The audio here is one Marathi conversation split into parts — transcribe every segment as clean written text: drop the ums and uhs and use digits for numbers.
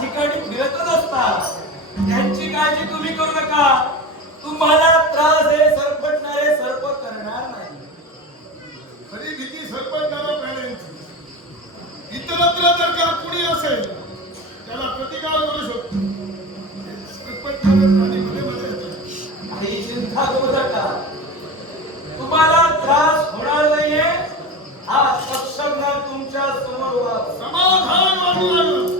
ठिकाणी फिरतच असतात. त्यांची काळजी तुम्ही करू नका. तुम्हाला त्रास हे सरपटणारे सर्प करणार नाही. खरी भीती सरपटणाऱ्या प्राण्यांची. इतरत्र जर का कुणी असेल त्याला प्रतिकार करू शकतो. सरपटणारे प्राणी मध्ये मध्ये येतात. काही चिंता करू नका. तुम्हाला त्रास होणार नाहीये. हा सक्षमता तुमच्या समोर उभा आहे. समाधान वाटू लागलं.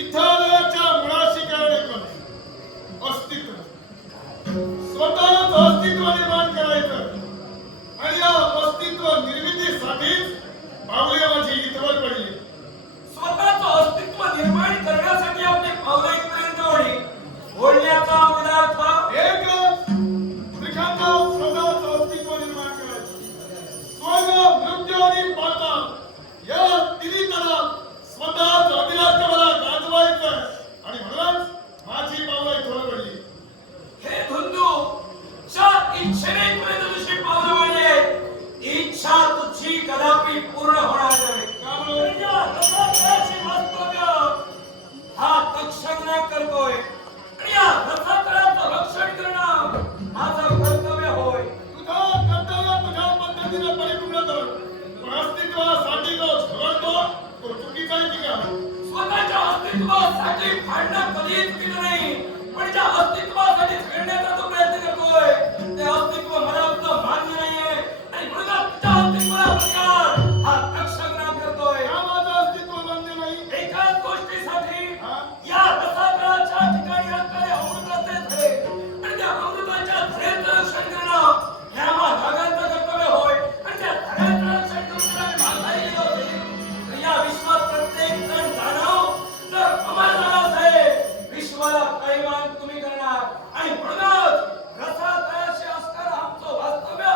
इथालयाच्या मुळाशी करणे अस्तित्व स्वतःच अस्तित्व निर्माण करायचं आणि या अस्तित्व निर्मितीसाठीच पावले माझी इथवर पडली. स्वतःचं अस्तित्व निर्माण करण्यासाठी आपले पावले इथपर्यंत ओढली. ओढण्याचा पदार्थ एकच त्रिखांचा स्वतःच अस्तित्व निर्माण करायचं. स्वर्ग मृत्यू आणि पाताळ या तिन्ही तलात स्वतःच अभिलाष मला गाजवायचं आणि म्हणूनच माझी पावलं इथवर पडली. हे धुंदू च्या इच्छेने इथपर्यंत तुझी पावलं वाढली. इच्छा तुझी कदापि पूर्ण होणार नाही. हा तक्षक करतोय आणि या रथातळाचं रक्षण करणं माझं कर्तव्य होय. तुझा कर्तव्य तुझ्या पद्धतीने परिपूर्ण कर. पण अस्तित्वासाठी जो झगडतो तो चुकीचा आहे की का? स्वतःच्या अस्तित्वासाठी भांडणं कधीच केलं नाही. पण ज्या अस्तित्वासाठी झगडण्याचा तो प्रयत्न करतोय ते अस्तित्व मला तुझं मान्य नाहीये आणि म्हणून तुझ्या अस्तित्वाला प्रकार हा तक्षक करतोय. का माझं अस्तित्व मान्य नाही? एकाच गोष्टीसाठी हा? या रसातळाच्या ठिकाणी असणारे अमृताचे झरे आणि त्या अमृताच्या झऱ्याचं रक्षण करणं हे आम्हा नागांचं कर्तव्य होय. आणि त्या झऱ्याचं रक्षण करून माघारी गेलो होते तर या विश्वात प्रत्येक जण जाणव जर अमर झाला असेल विश्वाला कैवान तुम्ही करणार आणि म्हणूनच रसातळाशी असणारं आमचं वास्तव्य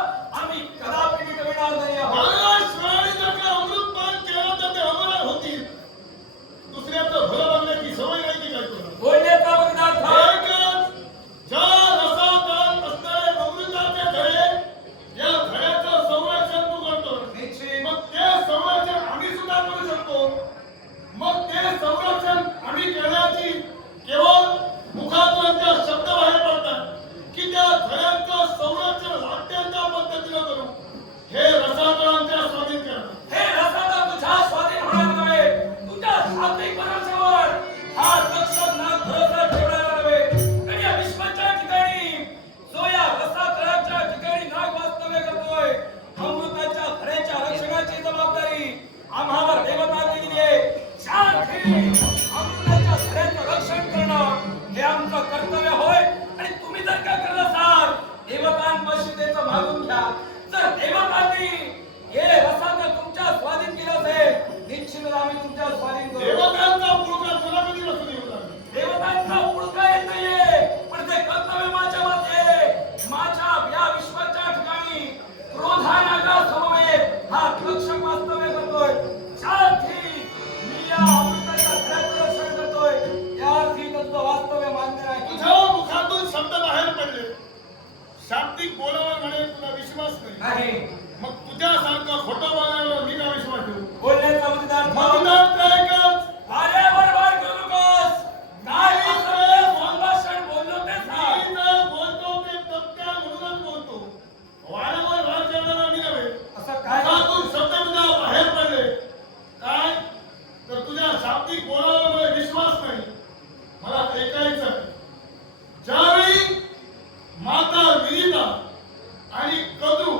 आम्ही कदापि मिटविणार नाही आहोत. महाराज श्रावणी जर का अमृतपान केलं तर ते अमर होतील. दुसऱ्याचं भलं बघण्याची सवय नाही की काय तुला? बोलण्याचा पदार्थ एकच ज्या रसातळात असणारे अमृताचे झरे या झऱ्याचं संरक्षण तू करतो. निश्चित मग ते संरक्षण आम्ही सुद्धा करू शकतो. मग ते संरक्षण आम्ही करण्याची केवळ मुखातून त्या शब्द बाहेर पडतात की त्या झऱ्यांचं संरक्षण वाट्यांच्या पद्धतीने करू. हे रसातळांच्या स्वाधीन करणं. हे रसातळ तुझ्या स्वाधीन होणार नव्हे. तुझ्या शाब्दिक भरोश्यावर हा तक्षक भरोसा ठेवणारा नव्हे. आणि या विश्वाच्या ठिकाणी जो या रसातळाच्या ठिकाणी नाग वास्तव्य करतोय अमृताच्या झऱ्याच्या रक्षणाची जबाबदारी आम्हावर देवतांनी दिली आहे. शांती अमृताच्या झऱ्याचं रक्षण करणं हे आमचं कर्तव्य होय. आणि तुम्ही जर काय करत असाल देवतांपाशी त्याचं मागून घ्या. जर देवतांनी हे रसातळ तुमच्या स्वाधीन केलं असेल निश्चित आम्ही तुमच्या स्वाधीन करू. देवतांचा पुळका तुला कधी नसून येऊ लागला. देवतांचा पुळका येत नाहीये पण ते कर्तव्य माझ्या मागे आहे. माझ्या या विश्वाच्या ठिकाणी क्रोधानागा समवेत हा तक्षक वास्तव्य करतोय. शांती मी या अमृताच्या झऱ्याचं रक्षण करतोय. या अर्थी त्याचं वास्तव्य मान्य नाही. तुझ्या मुखातून शब्द बाहेर पडले. शाब्दिक बोलावं म्हणे तुला विश्वास नाही. नाही मग तुझ्यासारखं खोटं बोलायला मी का विश्वास ठेवू? बोलण्याचा पदार्थ पदार्थ एकच. कार्यावर वार करू नकोस. काय विसरले? संभाषण बोललो ते सांग. मी जर बोलतो ते तत्काळ म्हणूनच बोलतो. वारंवार वार करणारा मी नव्हे. असं काय मुखातून शब्द तुझ्या बाहेर पडले. काय तर तुझ्या शाब्दिक बोलावल्यामुळे विश्वास नाही. मला ऐकायचं आहे. ज्यावेळी माता विनिता आणि कद्रू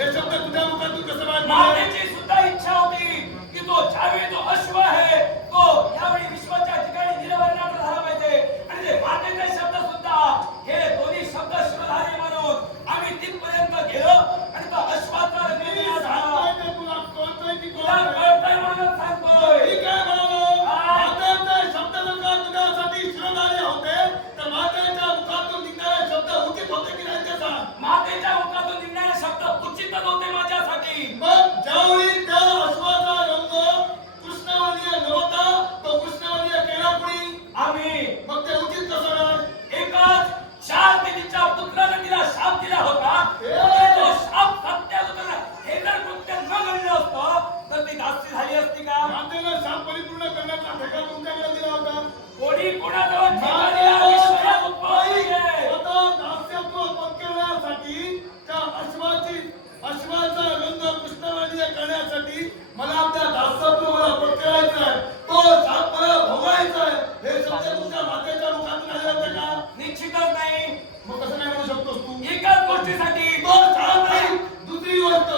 हे शब्द तुझ्या मुखातून कसं बाहेर पडले? मातेची सुद्धा इच्छा होती की तो ज्यावेळी तो अश्व आहे तो यावेळी विश्वाच्या ठिकाणी निरवर्णाचा झाला पाहिजे आणि ते मातेचे शब्द सुद्धा हे दोन्ही शब्द शिरोधारी म्हणून आम्ही तिथपर्यंत गेलो आणि तो अश्वाचा निर्णय झाला. सांगतोय ते तुला कळतंय की तुला कळतंय? कळतंय म्हणून सांगतोय. मी काय म्हणालो? मातेचे शब्द जर का तुझ्यासाठी शिरोधारी होते तर मातेच्या मुखातून निघणारे शब्द उचित होते की नाही ते सांग. मातेच्या मुखातून निघणारे शब्द उचितच होते माझ्यासाठी. मग ज्यावेळी त्या अश्वाचा रंग कृष्णवर्णीय नव्हता, तो कृष्णवर्णीय केला कुणी? आम्ही मग ते उचित कसं नाही? एकाच शाप तिच्या पुत्राने तिला शाप दिला होता. आणि तो शाप सत्यात होता. हे जर कृत्य न घडलं असतं तर ती दासी झाली असती का? मातेनं शाप परिपूर्ण करण्याचा ठेका तुमच्याकडे दिला होता. कोणी कोणाजवळ ठेका दिला? विश्वात उत्पन्न आहे. स्वतः दास्यत्व पत्करण्यासाठी त्या अश्वाचा रंग कृष्णवर्णीय करण्यासाठी मला त्या दास्यत्व मला पत्करायचं आहे, तो शाप मला भोगायचा आहे, हे शब्द तुमच्या मातेच्या मुखातून आले होते का? निश्चितच नाही. मग कसं काय म्हणू शकतोस तू? एकाच गोष्टीसाठी तो शाप नाही, दुसरी गोष्ट,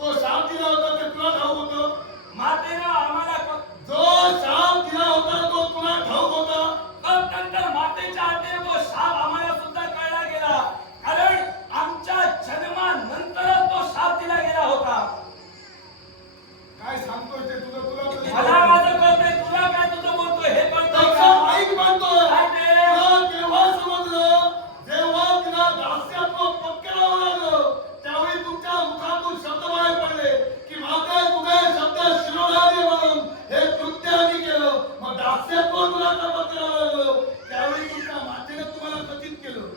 तो शाप दिला होता ते तुला ठाऊक होतं? मातेनं आम्हाला जो शाप दिला होता तो तुला ठाऊक होता? नंतर मातेच्या हाते तो शाप आम्हाला सुद्धा कळला गेला. कारण आमच्या जन्मानंतरच तो शाप दिला गेला होता. काय सांगतोय ते तुला तुला तरी मला माझं कळतंय, तुला काय तुझं बोलतोय हे कळतंय तसं का? ऐक म्हणतोय. काय ते? तुला तेव्हा समजलं जेव्हा तिला दास्यत्व पत्करावं लागलं, त्यावेळी तुमच्या मुखातून शब्द बाहेर पडले की माते तुझे शब्द शिरोधारी म्हणून हे कृत्य आम्ही केलं. मग दास्यत्व तुला का पत्करावं लागलं? त्यावेळी तुमच्या मातेने तुम्हाला कथित केलं.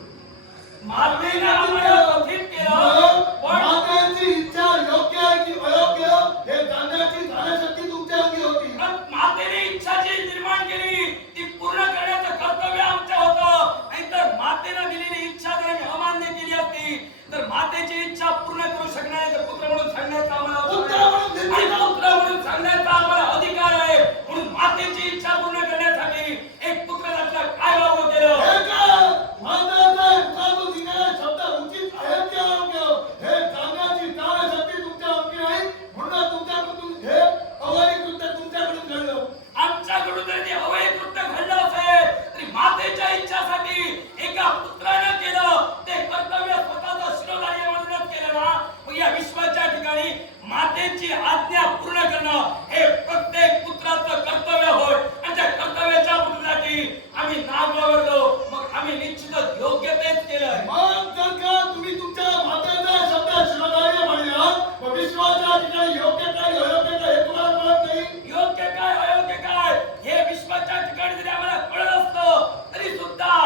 मातेनं आम्हाला कथित केलं. मग पण मातेची इच्छा योग्य आहे की अयोग्य हे जाणण्याची धाराशक्ती तुमच्या अंगी होती. मातेने इच्छा जी निर्माण केली ती पूर्ण करण्याचं कर्तव्य आमचं होतं. नाहीतर मातेनं दिलेली इच्छा जर आम्ही अमान्य केली असती तर मातेची इच्छा पूर्ण करू शकणार तर पुत्र म्हणून सांगण्याचा आम्हाला पुत्र अधिकार म्हणून आहे. निर्मित आणि पुत्र म्हणून सांगण्याचा आम्हाला अधिकार आहे. म्हणून मातेची इच्छा पूर्ण करण्यासाठी एक पुत्र आपलं काय वागणूक केलं? हे काय? मातेचे मुखातून निघणारे शब्द उचित आहेत की अयोग्य हे जाणण्याची धाराशक्ती तुमच्या अंगी नाही, म्हणून तुमच्याकडून हे अवैध कृत्य तुमच्याकडून घडलं. आमच्याकडून जर ते अवैध कृत्य घडलं असेल तरी मातेच्या इच्छासाठी एका पुत्रानं केलं ते कर्तव्य स्वतःचं शिरोधारी म्हणूनच केलं ना. मग या विश्वाच्या ठिकाणी मातेची आज्ञा पूर्ण करणं हे प्रत्येक पुत्राचं कर्तव्य होय. आणि त्या कर्तव्याच्या पूर्तीसाठी आम्ही नाग वावरलो. मग आम्ही निश्चितच योग्य तेच केलं. मग जर का तुम्ही तुमच्या मातेचा शब्द शिरोधारी म्हणलात, मग विश्वाच्या ठिकाणी योग्य काय अयोग्य काय हे तुम्हाला कळत नाही? योग्य काय अयोग्य काय हे विश्वाच्या ठिकाणी जरी आम्हाला कळत असतं तरी सुद्धा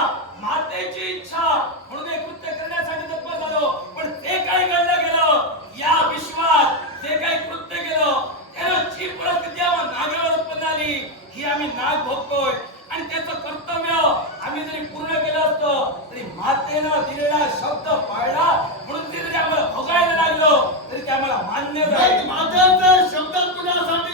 मातेची इच्छा म्हणून हे कृत्य करण्यासाठी तत्पर झालो. पण ते काय घडलं गेलं या विश्वात जे काही कृत्य केलं त्यानं जी परिस्थिती आम्हाला नागावर उत्पन्न आली ही आम्ही नाग भोगतोय. आणि त्याचं कर्तव्य आम्ही जरी पूर्ण केलं असतं तरी मातेनं दिलेला शब्द पाळला म्हणून ते जरी आम्हाला भोगायला लागलो तरी ते आम्हाला मान्य नाही, नाही. मातेचे शब्द तुझ्यासाठी